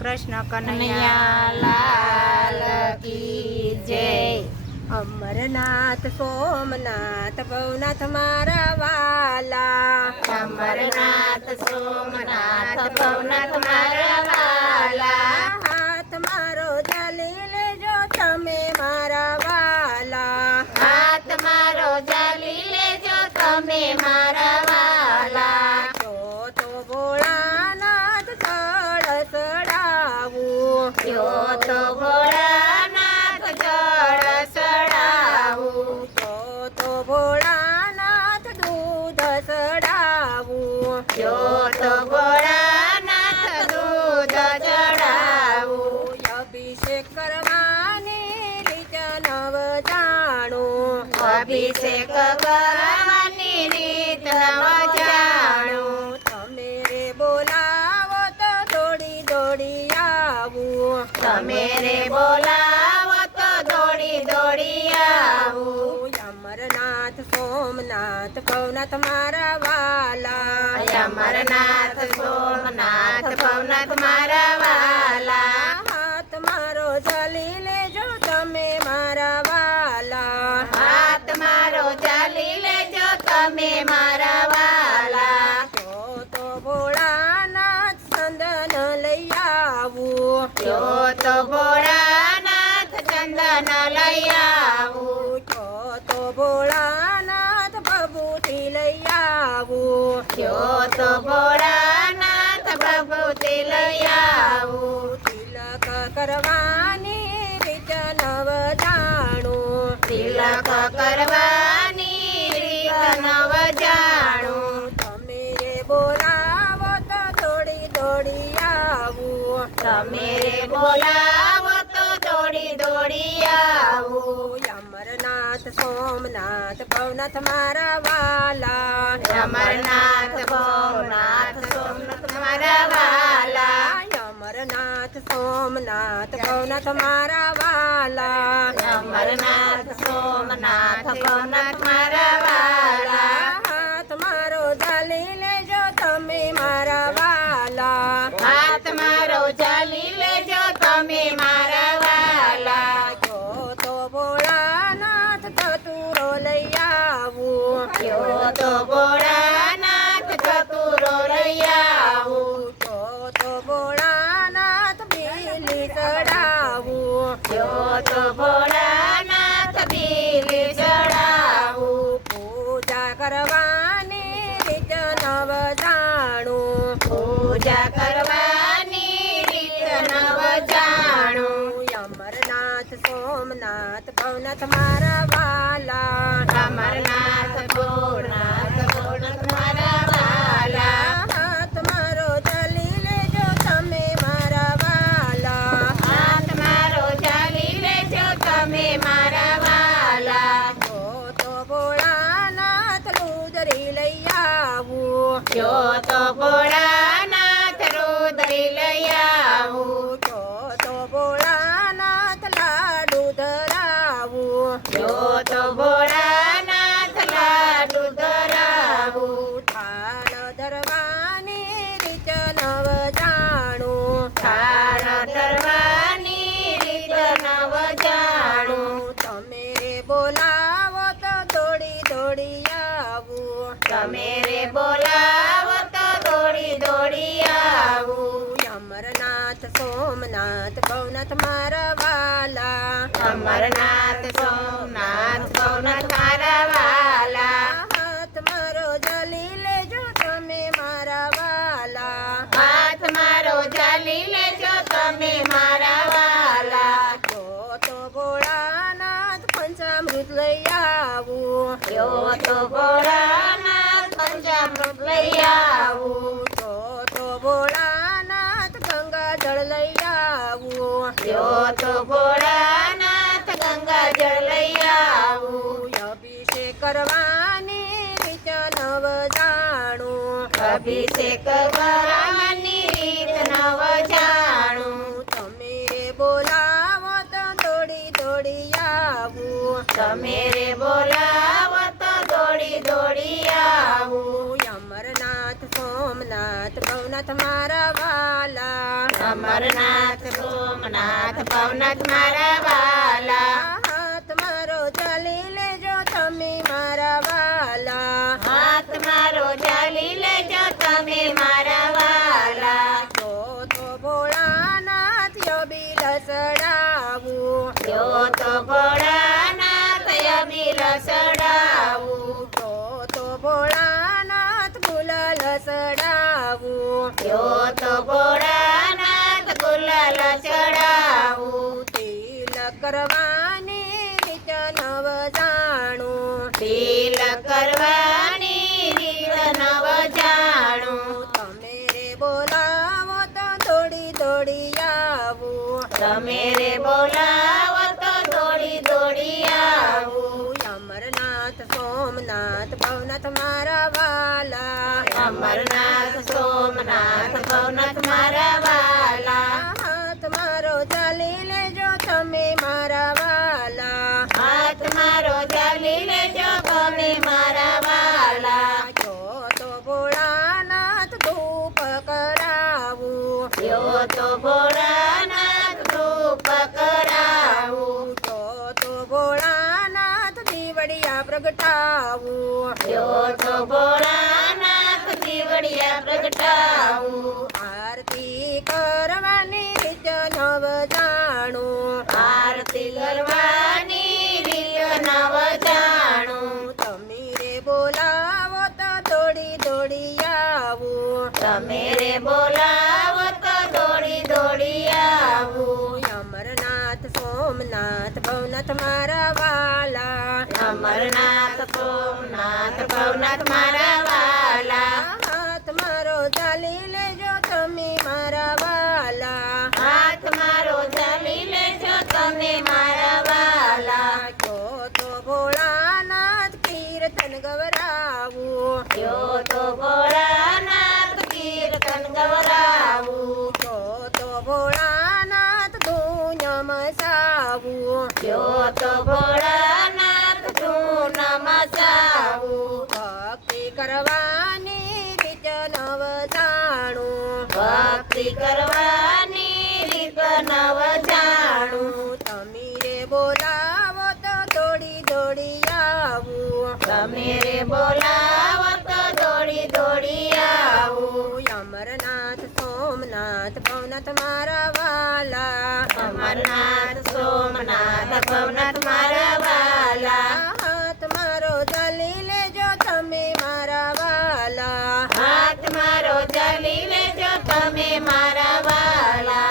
કૃષ્ણ કનૈયા લાલ કી જય. અમરનાથ સોમનાથ ભવનાથ મારા વાલા, અમરનાથ સોમનાથ ભવનાથ મારા વાલા, હાથ મારો ઝાલી લેજો તમે મારા વાલા, હાથ મારો ઝાલી લેજો તમે મારા વાલા. જો તો ભોળાનાથ જળ ચડાવું, જો તો ભોળાનાથ જળ ચડાવું, જો તો ભોળાનાથ દૂધ ચડાવું, જો તો ભોળાનાથ દૂધ ચડાવું. અભિષેક કરવાની રીત નવ જાણું, અભિષેક કરવાની રીત નવ જાણું. તમે રે બોલાવો તો દોડી દોડી આવું, તમે રે બોલાવો તો દોડી દોડી આવું. અમરનાથ સોમનાથ ભવનાથ મારા વાલા, અમરનાથ સોમનાથ ભવનાથ મારા વાલા, હાથ મારો ઝાલી લેજો તમે મારા વાલા, હાથ મારો ઝાલી લેજો તમે મારા વાલા. જો તો ભોળાનાથ ચંદન લઈ આવું, જો તો ભોળાનાથ ચંદન લઈ આવું, જો તો ભોળાનાથ ભભૂતિ લઈ આવું, જો તો ભોળાનાથ ભભૂતિ લઈ આવું. તિલક કરવાની રીત નવ જાણું, તિલક કરવાની રીત નવ જાણું. તમે રે બોલાવો તો દોડી દોડી આવું, તમે રે બોલાવો તો દોડી દોડી આવું. અમરનાથ સોમનાથ ભવનાથ મારા વાલા, અમરનાથ ભવનાથ સોમનાથ મારા વાલા, અમરનાથ સોમનાથ ભવનાથ મારા વાલા, અમરનાથ સોમનાથ ભવનાથ મારા વાલા, હાથ મારો ઝાલી લેજો તમે મારા વાલા, હાથ મારો ઝાલી લેજો તમે મારા વાલા. જો તો ભોળાનાથ ચતુરો લઈ આવું, જો તો ભોળાનાથ ચતુરો લઈ આવું, જો તો ભોળાનાથ બીલી ચડાવું, જો તો ભોળાનાથ બીલી ચડાવું. પૂજા કરવાની રીત નવ જાણું, પૂજા કરવાની રીત નવ જાણું. અમરનાથ સોમનાથ ભવનાથ મારા વાલા, અમરનાથ ભવનાથ ભવનાથ મારા વાલા, હાથ મારો ઝાલી લેજો તમે મારા વાલા, હાથ મારો ઝાલી લેજો તમે મારા વાલા. જો તો ભોળાનાથ લુદરી લઈ આવું, જો તો ભોળાનાથ રુદરી લઈ આવું, જો તો ભોળાનાથ લાડુ ધરાવું, જો તો ભોળાનાથ લાડુ ધરાવું. ઠાણ ધરવાની રીત નવ જાણું, થાળ ધરવાની રીત નવ જાણું. તમે રે બોલાવો તો દોડી દોડી આવું, તમે રે બોલાવો તો દોડી દોડી આવું. અમરનાથ સોમનાથ ભવનાથ મારા વાલા, અમરનાથ સોમનાથ ભવનાથ મારા વાલા, હાથ મારો ઝાલી લેજો તમે મારા વાલા, હાથ મારો ઝાલી લેજો તમે મારા વાલા. જો તો ભોળાનાથ પંચામૃત લઈ આવું, જો તો ભોળાનાથ પંચામૃત લઈ આવું, જો તો ભોળાનાથ ગંગા જળ લઈ આવું, જો તો ભોળાનાથ ગંગા જળ લઈ આવું. અભિષેક કરવાની રીત નવ જાણું, અભિષેક કરવાની રીત નવ જાણું. તમે રે બોલાવો તો દોડી દોડી આવું, તમે રે બોલાવો તો દોડી દોડી આવું. અમરનાથ સોમનાથ ભવનાથ મારા વાલા, અમરનાથ સોમનાથ ભવનાથ મારા વાલા. હાથ મારો ચાલી લેજો તમે મારા વાલા. હાથ મારો ચાલી લેજો તમે મારા વાલા. તો ભોળાનાથ અબીલ સડાવું. જો તો ભોળાનાથ અબીલ સડાવું. તો ભોળાનાથ ગુલાલ સડાવું. જો તો ભોળાનાથ ગુલાલ ચડાવું. તિલક કરવાની રીત નવ જાણું. તિલક કરવાની રીત નવ જાણું. તમે રે બોલાવો તો દોડી દોડી આવું. તમે રે બોલાવો તો દોડી દોડી આવું. અમરનાથ સોમનાથ ભવનાથ મારા વાલા. અમરનાથ સોમનાથ ભવનાથ મારા વાલા. હાથ મારો ચાલી લેજો તમે મારા વાલા. હાથ મારો ચાલી લેજો તમે મારા વાલા. જો તો ભોળાનાથ ધૂપ કરાવું. જો તો ભોળાનાથ ધૂપ કરાવું. જો તો ભોળાનાથ દીવડિયા પ્રગટાવું. જો તો ભોળાનાથ દીવડિયા પ્રગટાવું. આરતી કરવાની રીત નવ જાણું. આરતી કરવાની રીત નવ જાણું. તમે રે બોલાવો તો દોડી દોડી આવું. તમે રે બોલાવો તો દોડી દોડી આવું. અમરનાથ સોમનાથ ભવનાથ મારા વાલા. અમરનાથ સોમનાથ ભવનાથ મારા વાલા. હાથ મારો ચાલી લેજો તમે મારા વાલા. હાથ મારો ચાલી લેજો તમે મારા વાલા. જો તો ભોળાનાથ કીર્તન ગવરાવું. જો તો ભોળાનાથ કીર્તન ગવરાવું. જો તો ભોળાનાથ ધૂન મસાવું. જો તો ભોળાનાથ ધૂન મચાવું. ભક્તિ કરવાની રીત નવ જાણું. ભક્તિ કરવાની રીત નવ જાણું. તમે રે બોલાવો તો દોડી દોડી આવું. તમે રે બોલાવો તો દોડી દોડી આવું. અમરનાથ સોમનાથ ભવનાથ મારા વાલા. અમરનાથ સોમનાથ ભવનાથ મારા વાલા. હાથ મારો ચાલી લેજો તમે મારા વાલા. હાથ મારો ચાલી લેજો તમે મારા વાલા.